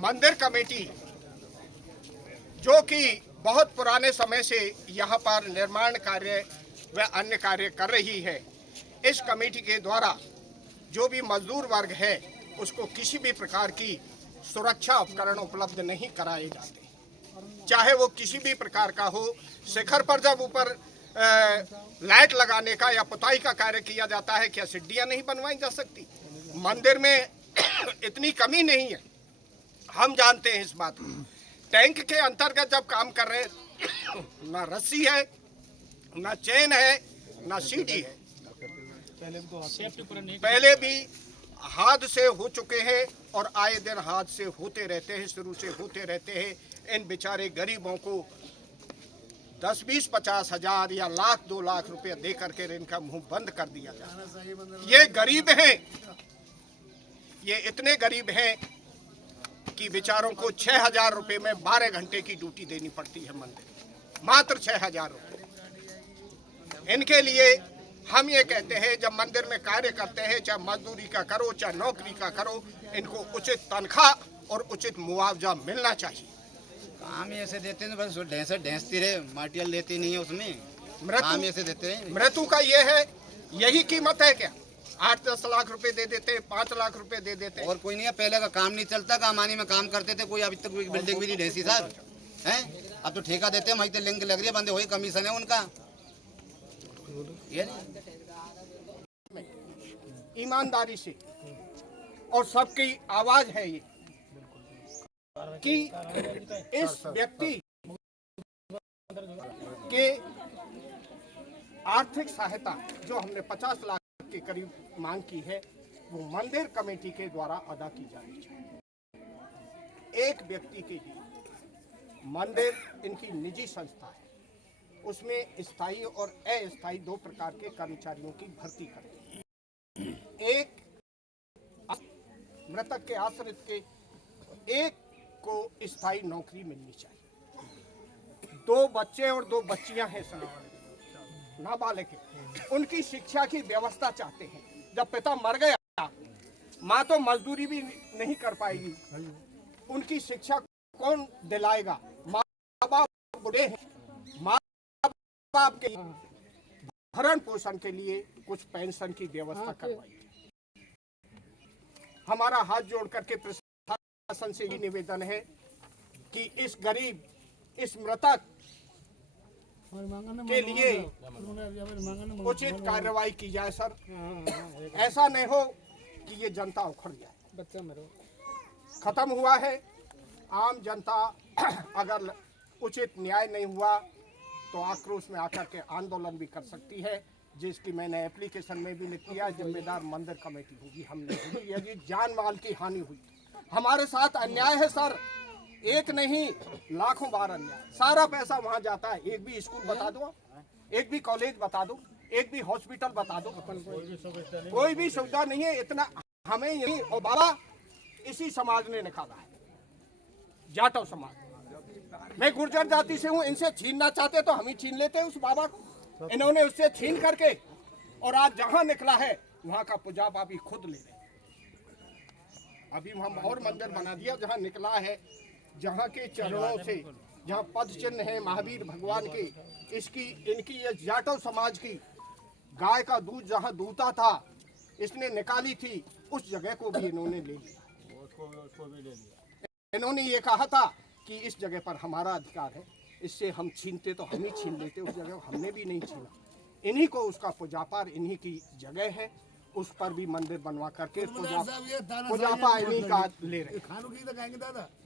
मंदिर कमेटी जो कि बहुत पुराने समय से यहाँ पर निर्माण कार्य व अन्य कार्य कर रही है, इस कमेटी के द्वारा जो भी मजदूर वर्ग है उसको किसी भी प्रकार की सुरक्षा उपकरण उपलब्ध नहीं कराए जाते, चाहे वो किसी भी प्रकार का हो। शिखर पर जब ऊपर लाइट लगाने का या पुताई का कार्य किया जाता है, क्या सीढ़ियाँ नहीं बनवाई जा सकती? मंदिर में इतनी कमी नहीं है, हम जानते हैं इस बात को। टैंक के अंतर्गत जब काम कर रहे हैं, ना रस्सी है, ना चेन है, ना सीढ़ी है। पहले भी हादसे हो चुके हैं और आए दिन हादसे होते रहते हैं, शुरू से होते रहते हैं। इन बेचारे गरीबों को 10, 20, 50 हजार या लाख 2 लाख रुपए दे करके इनका मुंह बंद कर दिया जाए। ये गरीब हैं, ये इतने गरीब हैं कि बेचारों को 6,000 रुपए में 12 घंटे की ड्यूटी देनी पड़ती है मंदिर, मात्र 6,000 रुपए। इनके लिए हम ये कहते हैं, जब मंदिर में कार्य करते हैं, चाहे मजदूरी का करो चाहे नौकरी का करो, इनको उचित तनख्वाह और उचित मुआवजा मिलना चाहिए। काम ऐसे देते हैं बस ढेंसती रहे, मटेरियल लेती नहीं है उसमें, काम ऐसे देते हैं। मृत्यु का ये है, यही कीमत है क्या? 8-10 लाख रुपए दे देते, 5 लाख रुपए दे देते और कोई नहीं है। पहले का काम नहीं चलता, कामानी में काम करते थे, कोई अभी तक कोई बिल्डिंग भी नहीं ढेंसी सर है। अब तो ठेका देते हैं, वहीं तो लिंक लग रही है, बंदे वही कमीशन है उनका। ये ईमानदारी से और सबकी आवाज है ये कि इस व्यक्ति के आर्थिक सहायता जो हमने 50 लाख के करीब मांग की है, वो मंदिर कमेटी के द्वारा अदा की जानी चाहिए। एक व्यक्ति के लिए मंदिर इनकी निजी संस्था है, उसमें स्थायी और अस्थायी 2 प्रकार के कर्मचारियों की भर्ती करती है। एक मृतक के आश्रित के, एक को स्थायी नौकरी मिलनी चाहिए। 2 बच्चे और 2 बच्चियां हैं सर, नाबालिग हैं, उनकी शिक्षा की व्यवस्था चाहते हैं। जब पिता मर गया, माँ तो मजदूरी भी नहीं कर पाएगी, उनकी शिक्षा कौन दिलाएगा? माँ बाप बूढ़े हैं, माँ बाप के भरण पोषण के लिए कुछ पेंशन की व्यवस्था करवाई। हमारा हाथ जोड़ करके प्रशासन से ये निवेदन है कि इस गरीब, इस मृतक के लिए उचित कार्रवाई की जाए सर। ऐसा नहीं हो कि ये जनता उखड़ जाए। खत्म हुआ है आम जनता, अगर उचित न्याय नहीं हुआ तो आक्रोश में आकर के आंदोलन भी कर सकती है, जिसकी मैंने एप्लीकेशन में भी लिख दिया। जिम्मेदार मंदिर कमेटी होगी, हमने होगी। यदि जान माल की हानि हुई, हमारे साथ अन्याय है सर, एक नहीं लाखों बार अन्याय। सारा पैसा वहां जाता है। एक भी स्कूल बता दो, एक भी कॉलेज बता दो, एक भी हॉस्पिटल बता दो, कोई भी सुविधा नहीं है। इतना हमें यही, और बाबा इसी समाज ने निकाला है, जाटव समाज। मैं गुर्जर जाति से हूँ, इनसे छीनना चाहते तो हम ही छीन लेते उस बाबा को। इन्होंने उससे छीन करके और आज जहां निकला है वहां का पुजापा भी खुद ले रहे। अभी हम और मंदिर बना दिया जहां निकला है, जहां के चरणों से, जहां पद चिन्ह है महावीर भगवान के, इसकी इनकी ये जाटव समाज की गाय का दूध जहां दूता था, इसने निकाली थी, उस जगह को भी इन्होंने ले लिया। उसको भी ले लिया। इन्होंने ये कहा था कि इस जगह पर हमारा अधिकार है, इससे हम छीनते तो हम ही छीन लेते, उस जगह हमने भी नहीं छीना। इन्हीं को उसका पुजापा, इन्हीं की जगह है, उस पर भी मंदिर बनवा करके पुजापा इन्हीं का ले रहे।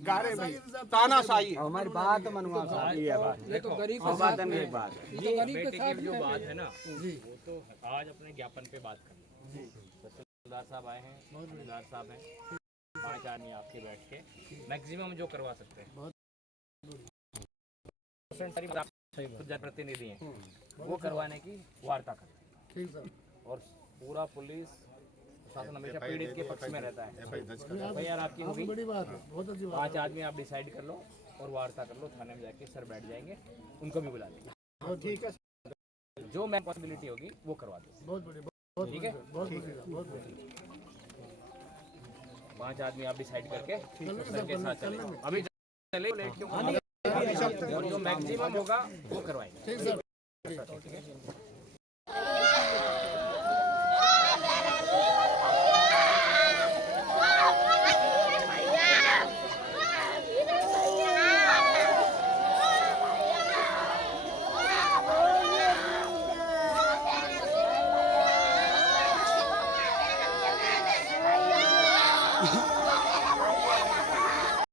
गारे में तानाशाही, हमारी बात मनवा साहब, ये तो गरीब की बात है, ये गरीब के साथ जो बात है ना, वो तो आज अपने ज्ञापन पे बात कर। तहसीलदार साहब आए हैं, तहसीलदार साहब हैं, 5 आदमी आपके बैठ के मैक्सिमम जो करवा सकते हैं, प्रतिनिधि हैं, वो करवाने की वार्ता करते हैं। और पूरा पुलिस प्रशासन हमेशा पीड़ित के पक्ष में रहता है। यार आपकी होगी, 5 आदमी आप डिसाइड कर लो और वार्ता कर लो, थाने में जाके सर बैठ जाएंगे, उनको भी बुला लेंगे। ठीक है, जो मैं पॉसिबिलिटी होगी वो करवा दो। ठीक है, 5 आदमी आप डिसाइड करके सर के साथ चले अभी चले लेट क्यों और जो मैक्सिमम होगा वो करवाएंगे। Ha